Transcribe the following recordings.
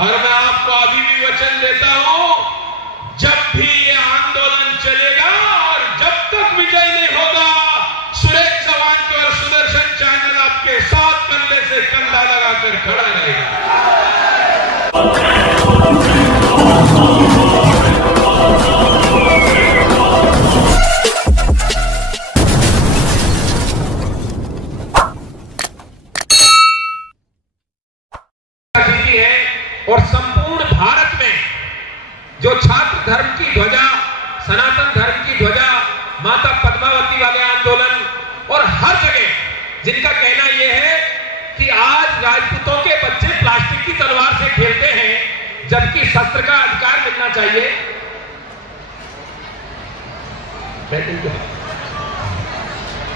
और मैं आपको अभी भी वचन देता हूं, जब भी ये आंदोलन चलेगा और जब तक विजय नहीं होगा, सुरेश चौहान के और सुदर्शन चैनल आपके साथ कंधे से कंधा लगाकर खड़ा रहेगा। और संपूर्ण भारत में जो छात्र धर्म की ध्वजा, सनातन धर्म की ध्वजा, माता पद्मावती वाले आंदोलन और हर जगह जिनका कहना यह है कि आज राजपूतों के बच्चे प्लास्टिक की तलवार से खेलते हैं जबकि शस्त्र का अधिकार मिलना चाहिए।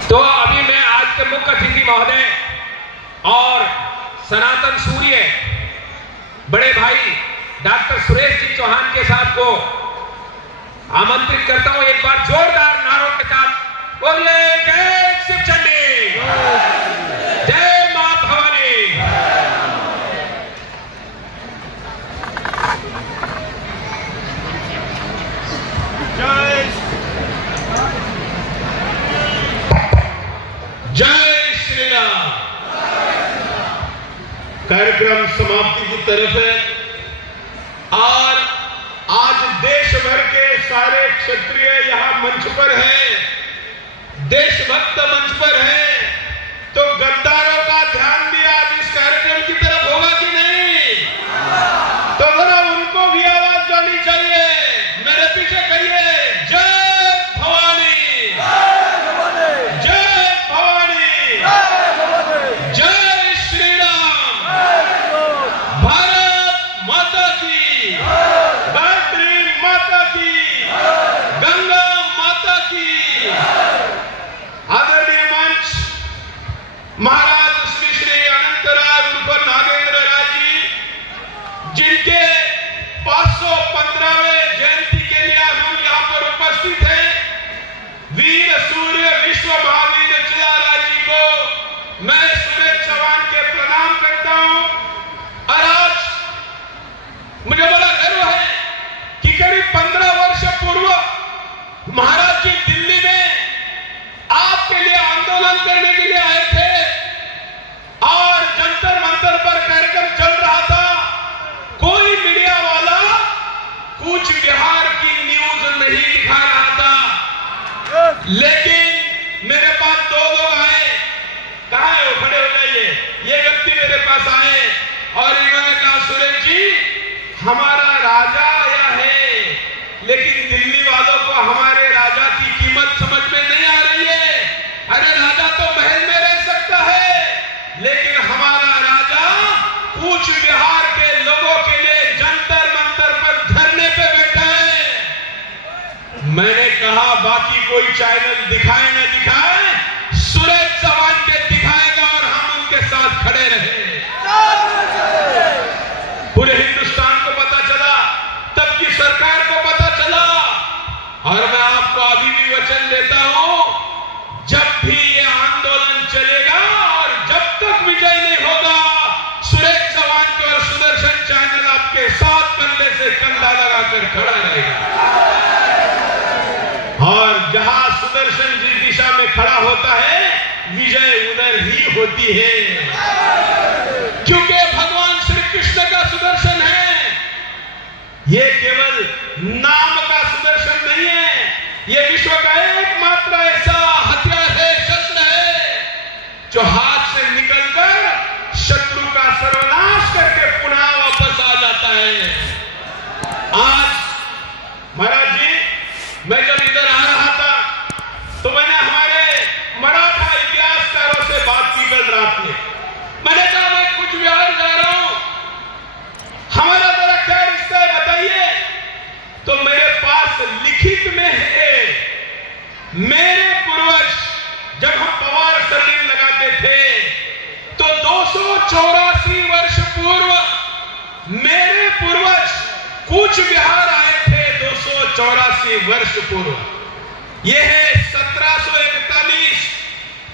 तो अभी मैं आज के मुख्य अतिथि महोदय और सनातन सूर्य बड़े भाई डॉक्टर सुरेश जी चौहान के साथ को आमंत्रित करता हूं, एक बार जोरदार नारों के साथ बोले जय शिव चंडी, जय मां भवानी। जय श्री राम। कार्यक्रम समाप्ति की तरफ है और आज देश भर के सारे क्षत्रिय यहां मंच पर हैं, देशभक्त मंच पर हैं, तो गद्दारों का ध्यान भी आज इस कार्यक्रम की तरफ होगा कि नहीं? तो जरा उनको भी आवाज जानी चाहिए। मेरे पीछे कहिए जय भवानी, जय भवानी, जय श्री राम, भारत माता की, गायत्री माता की, गंगा माता की। आदरणीय मंच महाराज श्री श्री अनंतराज उर्फ नागेंद्र राज जी, जिनके 515वें जयंती के लिए हम यहां पर उपस्थित हैं, वीर सूर्य विश्व महावीर चिलाराज जी को मैं सुरेश चौहान के प्रणाम करता हूं। और आज मुझे बड़ा गर्व है कि करीब 15 वर्ष पूर्व महाराज जी दिल्ली में आपके लिए आंदोलन करने के लिए आए थे और जंतर मंतर पर कार्यक्रम चल रहा था। कोई मीडिया वाला कूच बिहार की न्यूज नहीं दिखा रहा था, लेकिन मेरे पास दो लोग आए। कहां है वो? खड़े हो जाइए। ये व्यक्ति मेरे पास आए और इन्होंने कहा सुरेश जी, हमारा राजा आया है, लेकिन दिल्ली वालों को हमारे राजा की कीमत समझ में नहीं आ रही है। अरे राजा तो महल में रह सकता है, लेकिन हमारा राजा कूच बिहार के लोगों के लिए जंतर मंतर पर धरने पे बैठा है। मैंने कहा बाकी कोई चैनल दिखाए न दिखाए, सुरेश चौहान के दिखाएगा और हम उनके साथ खड़े रहे। पूरे हिंदुस्तान को पता चला, तब की सरकार को पता चला। और मैं आपको अभी भी वचन देता हूं, जब भी ये आंदोलन चलेगा और जब तक विजय नहीं होगा, सुरेश चौहान के और सुदर्शन चैनल आपके साथ कंधे से कंधा लगाकर खड़ा रहेगा। और जहां सुदर्शन जी दिशा में खड़ा होता है, विजय उधर ही होती है, क्योंकि भगवान श्री कृष्ण का सुदर्शन है। ये केवल नाम का सुदर्शन नहीं है, ये विश्व का एकमात्र ऐसा हथियार है, शस्त्र है, जो हाथ से निकलकर शत्रु का सर्वनाश करके पुनः वापस आ जाता है। आज महाराज जी, मैं जब इधर आ रहा था तो मैंने हमारे मराठा इतिहासकारों से बात की कल रात में। मैंने कहा मैं कुछ बिहार जा रहा हूं, हमारा जरा क्या रिश्ता है बताइए। तो मेरे पास लिखित में है, मेरे पूर्वज जब हम पवार सरनेम लगाते थे तो 284 वर्ष पूर्व मेरे पूर्वज कूच बिहार आए थे। 284 वर्ष पूर्व, यह है 1741।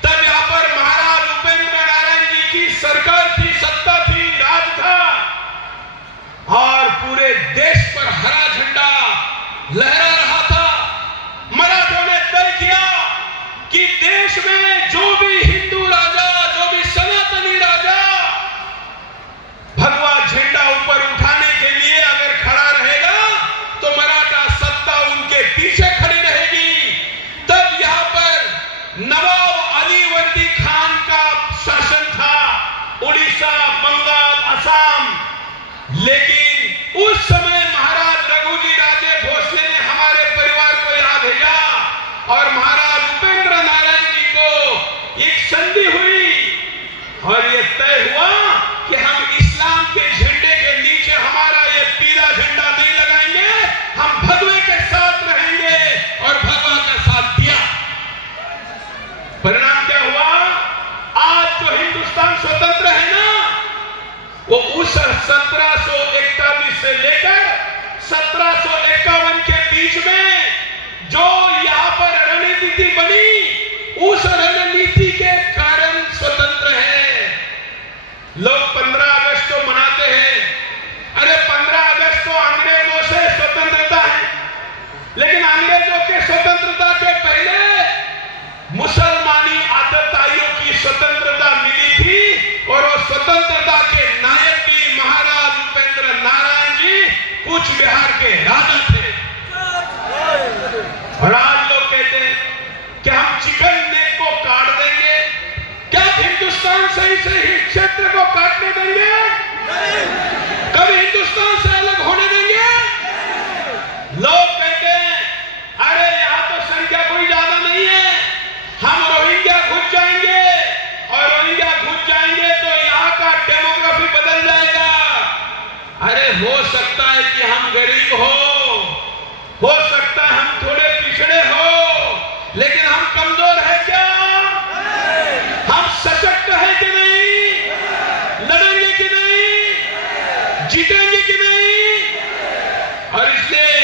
तब यहां पर महाराज उपेंद्र नारायण जी की सरकार थी, सत्ता थी, राज था। पूरे देश पर हरा झंडा लहरा रहा था। मराठों ने तय किया कि देश में जो भी हिंदू राजा, जो भी सनातनी राजा भगवा झंडा ऊपर उठाने के लिए अगर खड़ा रहेगा तो मराठा सत्ता उनके पीछे खड़ी रहेगी। तब यहां पर नवाब अली वर्दी खान का शासन था, उड़ीसा, बंगाल, असम। लेकिन उस समय महाराज रघुजी राजे भोसले ने हमारे परिवार को यहाँ भेजा और महाराज उपेंद्र नारायण जी को एक संधि हुई और ये तय हुआ कि हम इस्लाम के झंडे के नीचे हमारा ये पीला झंडा नहीं लगाएंगे, हम भगवे के साथ रहेंगे और भगवा का साथ दिया। परिणाम क्या हुआ? आज जो हिंदुस्तान स्वतंत्र है ना, वो उस 1741 से लेकर 1751 के बीच में जो यहां पर रणनीति बनी, उस रणनीति के कारण स्वतंत्र है। लोग 15 अगस्त तो मनाते हैं। अरे 15 अगस्त तो अंग्रेजों से स्वतंत्रता है, लेकिन अंग्रेजों के स्वतंत्रता के पहले मुसलमानी आतताइयों की स्वतंत्रता मिली थी और वो स्वतंत्रता के नायक भी महाराज उपेंद्र नारायण जी कूच बिहार के राजा थे। और आज लोग कहते हैं कि हम चिकन नेक को काट देंगे। क्या हिंदुस्तान से क्षेत्र को काटने देंगे? कभी हिंदुस्तान से अलग होने देंगे? लोग कहते हैं अरे यहां तो संख्या कोई ज्यादा नहीं है, हम रोहिंग्या घुस जाएंगे और रोहिंग्या घुस जाएंगे तो यहां का डेमोग्राफी बदल जाएगा। अरे हो सकता है कि हम गरीब हो सकता है हम थोड़े पिछड़े हो, लेकिन हम कमजोर है क्या? हम सशक्त है कि नहीं? लड़ेंगे कि नहीं? जीतेंगे कि नहीं? और इसलिए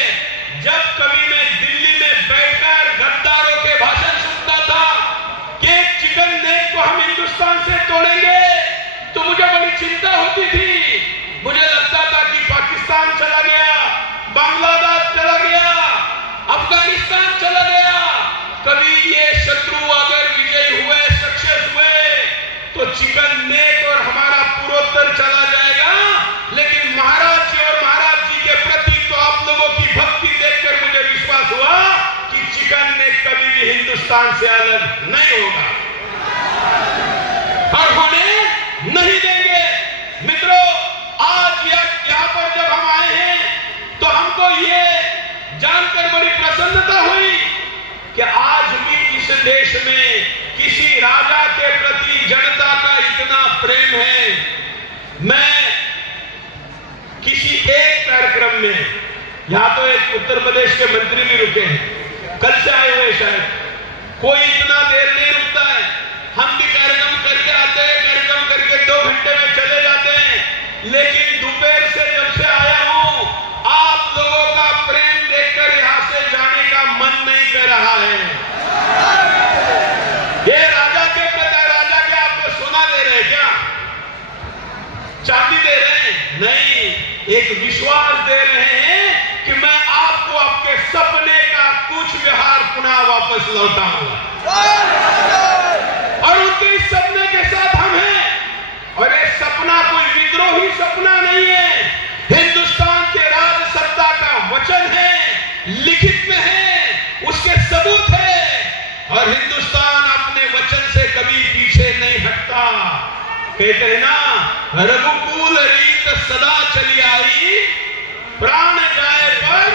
जब कभी मैं दिल्ली में बैठकर गद्दारों के भाषण सुनता था कि चिकन नेक को हम हिंदुस्तान से तोड़ेंगे, तो मुझे बड़ी चिंता होती थी। मुझे लगता था कि पाकिस्तान चला गया, बांग्लादेश चला गया, अफगानिस्तान चला गया। कभी ये शत्रु अगर विजय हुए, सक्सेस हुए, तो चिकन नेक और हमारा पूर्वोत्तर चला जाएगा। लेकिन महाराज जी और महाराज जी के प्रति तो आप लोगों की भक्ति देखकर मुझे विश्वास हुआ कि चिकन नेक कभी भी हिंदुस्तान से अलग नहीं होगा और होने नहीं देंगे। मित्रों, आज यहाँ पर जब हम आए हैं तो हमको ये जानकर बड़ी प्रसन्नता हुई कि आज भी इस देश में किसी राजा के प्रति जनता का इतना प्रेम है। मैं किसी एक कार्यक्रम में, यहां तो एक उत्तर प्रदेश के मंत्री भी रुके हैं, कल से आए हुए शायद, कोई इतना देर नहीं रुकता है। हम भी कार्यक्रम करके आते हैं, कार्यक्रम करके 2 घंटे में चले जाते हैं, लेकिन दोपहर से जब से आया हूं, आप लोगों का प्रेम देखकर यहां से जाने का मन नहीं कर रहा है। ये राजा के प्रति, राजा क्या आपको सोना दे रहे हैं क्या? चांदी दे रहे हैं? नहीं, एक विश्वास दे रहे हैं कि मैं आपको आपके सपने का कूच विहार पुनः वापस लौटाऊंगा और उनके इस सपने के साथ हम हैं। और ये सपना कोई विद्रोही सपना नहीं है, हिंदुस्तान के राज सत्ता का वचन है, लिखित में है, उसके सबूत है। और हिंदुस्तान अपने वचन से कभी पीछे नहीं हटता। कहते हैं ना, रघुकुल रीत सदा चली आई, प्राण जाए पर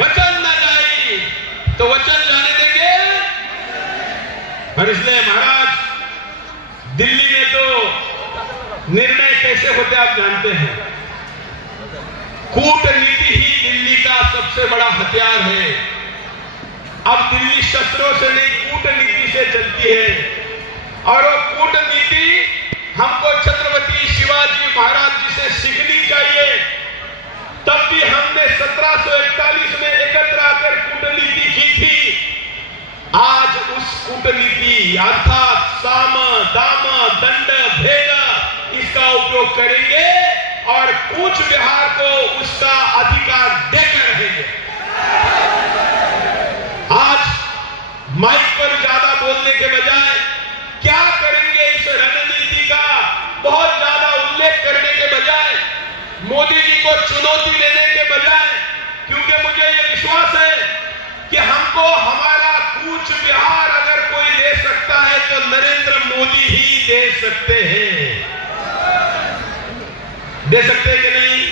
वचन न जाई। तो वचन जाने देंगे। और इसलिए महाराज, दिल्ली में तो निर्णय कैसे होते आप जानते हैं। कूटनीति ही दिल्ली का सबसे बड़ा हथियार है। अब दिल्ली शस्त्रों से नहीं, कूटनीति से चलती है। और वो कूटनीति हमको छत्रपति शिवाजी महाराज जी से सीखनी चाहिए। तब भी हमने 1741 में एकत्र आकर कूटनीति की थी। आज उस कूटनीति अर्थात साम, दाम, दंड, भेद, इसका उपयोग करेंगे और कूच बिहार को उसका अधिकार देकर रहेंगे। आज माइक पर ज्यादा बोलने के बजाय क्या करेंगे इस रणनीति का बहुत ज्यादा उल्लेख करने के बजाय, मोदी जी को चुनौती देने के बजाय, क्योंकि मुझे यह विश्वास है कि हमको हमारा कूच बिहार अगर कोई दे सकता है तो नरेंद्र मोदी ही दे सकते हैं। दे सकते हैं कि नहीं?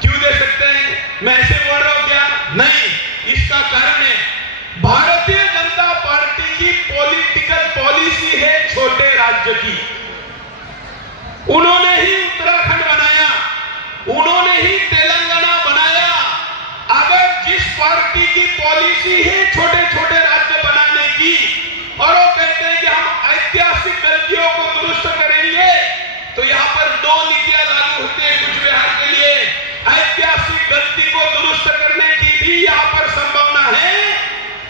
क्यों दे सकते हैं? मैं ऐसे बोल रहा हूं क्या? नहीं, इसका कारण है भारतीय जनता पार्टी की पॉलिटिकल पॉलिसी है छोटे राज्य की। उन्होंने ही उत्तराखंड बनाया, उन्होंने ही तेलंगाना बनाया। अगर जिस पार्टी की पॉलिसी है छोटे छोटे राज्य बनाने की, और वो कहते हैं कि हम ऐतिहासिक गलतियों को दुरुस्त करेंगे, तो यहां पर दो नीतियां लागू होती है कूच बिहार के लिए। ऐतिहासिक गलती को दुरुस्त करने की भी यहां पर संभावना है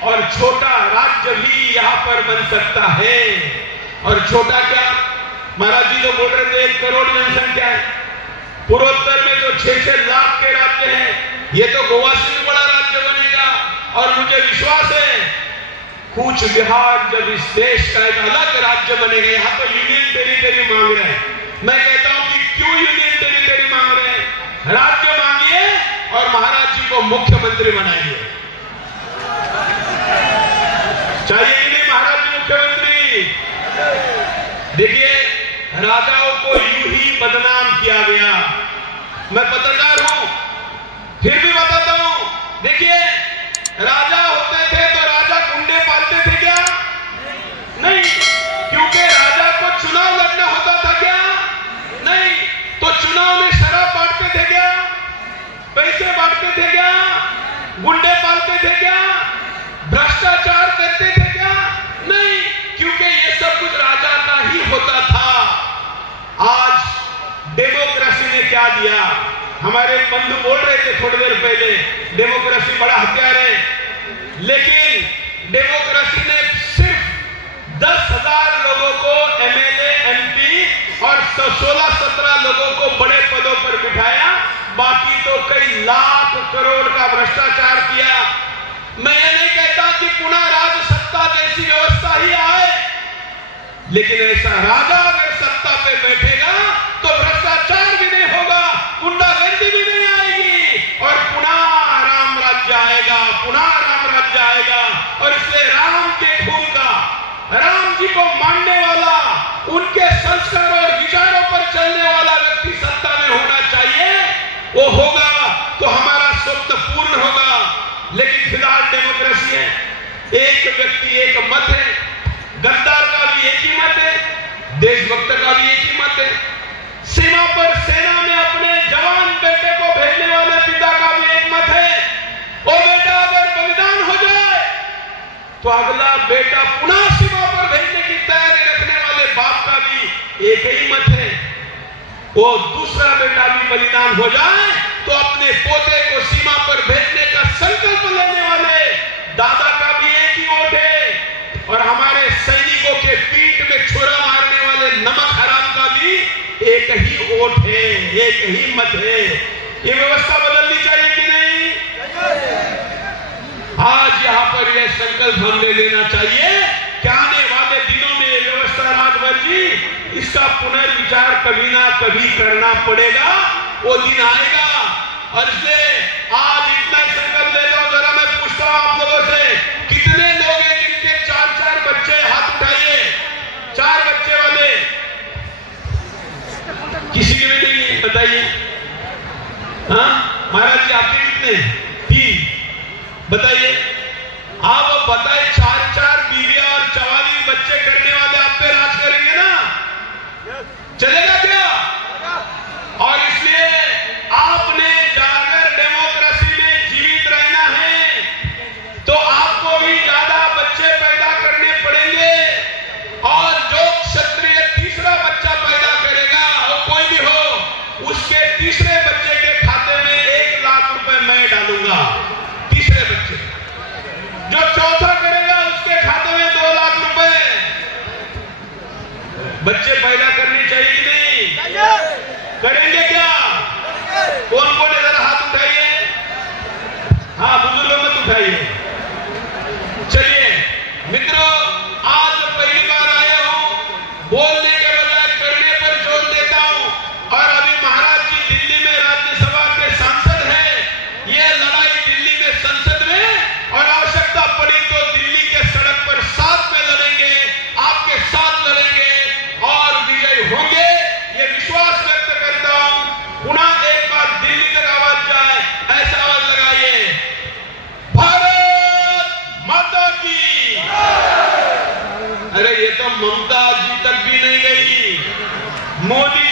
और छोटा राज्य भी यहां पर बन सकता है। और छोटा क्या, महाराज जी तो बोल रहे थे 1 करोड़ जनसंख्या है, पूर्वोत्तर में तो 6-6 लाख के राज्य हैं, ये तो गोवा से भी बड़ा राज्य बनेगा। और मुझे विश्वास है कूच बिहार जब इस देश का एक अलग राज्य बनेगा, यहां तो यूनियन टेरिटरी मांग रहे हैं। मैं कहता हूं कि क्यों यूनियन टेरिटरी मांग रहे हैं? राज्य मांगिए और महाराज जी को मुख्यमंत्री बनाइए। चाहिए कि नहीं महाराज जी मुख्यमंत्री? देखिए, राजाओं को यूं ही बदनाम किया गया। मैं पत्रकार हूं, फिर भी बताता हूं। देखिए, राजा होते थे तो राजा गुंडे पालते थे क्या? नहीं, क्योंकि राजा को चुनाव लड़ना होता था क्या? नहीं, तो चुनाव में शराब बांटते थे क्या? पैसे बांटते थे क्या? गुंडे पालते थे क्या? भ्रष्टाचार करते थे क्या? नहीं, क्योंकि ये सब कुछ राजा का ही होता था। आज डेमोक्रेसी ने क्या दिया? हमारे बंधु बोल रहे थे थोड़ी देर पहले, डेमोक्रेसी बड़ा हथियार है, लेकिन डेमोक्रेसी ने सिर्फ 10,000 लोगों को एमएलए, एमपी और 16-17 लोगों को बड़े पदों पर बिठाया, बाकी तो कई लाख करोड़ का भ्रष्टाचार किया। मैं ये नहीं कहता कि पुनः राज सत्ता जैसी व्यवस्था ही आए, लेकिन ऐसा राजा अगर सत्ता पे बैठेगा तो भ्रष्टाचार भी नहीं होगा, गुंडागर्दी भी नहीं आएगी और पुनः राम राज्य आएगा, पुनः राम राज्य आएगा। और इसलिए राम के खून का, राम जी को मानने वाला, उनके संस्कारों और विचारों पर चलने वाला व्यक्ति सत्ता में होना चाहिए। वो होगा तो हमारा स्वप्न पूर्ण होगा। लेकिन फिलहाल डेमोक्रेसी है, एक व्यक्ति एक मत है, गद्दार का भी एक ही मत है, देशभक्त का भी एक ही मत है, सीमा पर सेना में अपने जवान बेटे को भेजने वाले पिता का भी एक मत है। वो बेटा अगर बलिदान हो जाए तो अगला बेटा पुनः सीमा पर भेजने की तैयारी रखने वाले बाप का भी एक ही मत है। वो दूसरा बेटा भी बलिदान हो जाए तो अपने पोते को सीमा पर भेजने का संकल्प लेने वाले दादा का भी एक ही वोट है। और हमारे सैनिकों के पीठ में छुरा मारने वाले नमक हराम का भी एक ही वोट है, एक ही मत है। ये व्यवस्था बदलनी चाहिए कि नहीं? आज यहां पर यह संकल्प हमने लेना चाहिए कि आने वाले दिनों में ये व्यवस्था राजभर जी, इसका पुनर्विचार कभी ना कभी करना पड़ेगा। वो दिन आएगा। और इसलिए आज इतना ही संकल्प लेता हूं। जरा मैं पूछता हूं आप लोगों से, कितने लोग हैं जिनके 4-4 बच्चे? हाथ उठाइए। 4 बच्चे वाले किसी के भी नहीं है, बताइए। हाँ महाराज जी, आपके कितने? 3। बताइए। आप बताइए, 4-4 बीवियां और 44 बच्चे करने वाले आप पे राज करेंगे ना? चलेगा क्या? और इसलिए आपने जाकर डेमोक्रेसी में जीवित रहना है तो आपको भी ज्यादा बच्चे पैदा करने पड़ेंगे। और जो क्षत्रिय तीसरा बच्चा पैदा करेगा, वो कोई भी हो, उसके तीसरे बच्चे के खाते में 1 लाख रुपए मैं डालूंगा। तीसरे बच्चे जो चौथा करेगा उसके खाते में 2 लाख रुपए। बच्चे पैदा करने चाहिए कि नहीं? करेंगे क्या? कौन कौन है जरा हाथ उठाइए। हाँ, बुजुर्गों मत उठाइए। चलिए मित्रों, आज पहली बार आया हूं, बोलने के बजाय करने पर जोर देता हूं। और अभी महाराज जी दिल्ली में राज्यसभा के सांसद हैं। ये लड़ाई दिल्ली में संसद में और आवश्यकता पड़ी तो दिल्ली के सड़क पर साथ में लड़ेंगे, आपके साथ लड़ेंगे और विजय होंगे, ये विश्वास व्यक्त करता हूं। पुनः एक बार दिल्ली तक आवाज जाए, ऐसा आवाज लगाइए, भारत माता की। अरे ये तो ममता जी तक भी नहीं गई, मोदी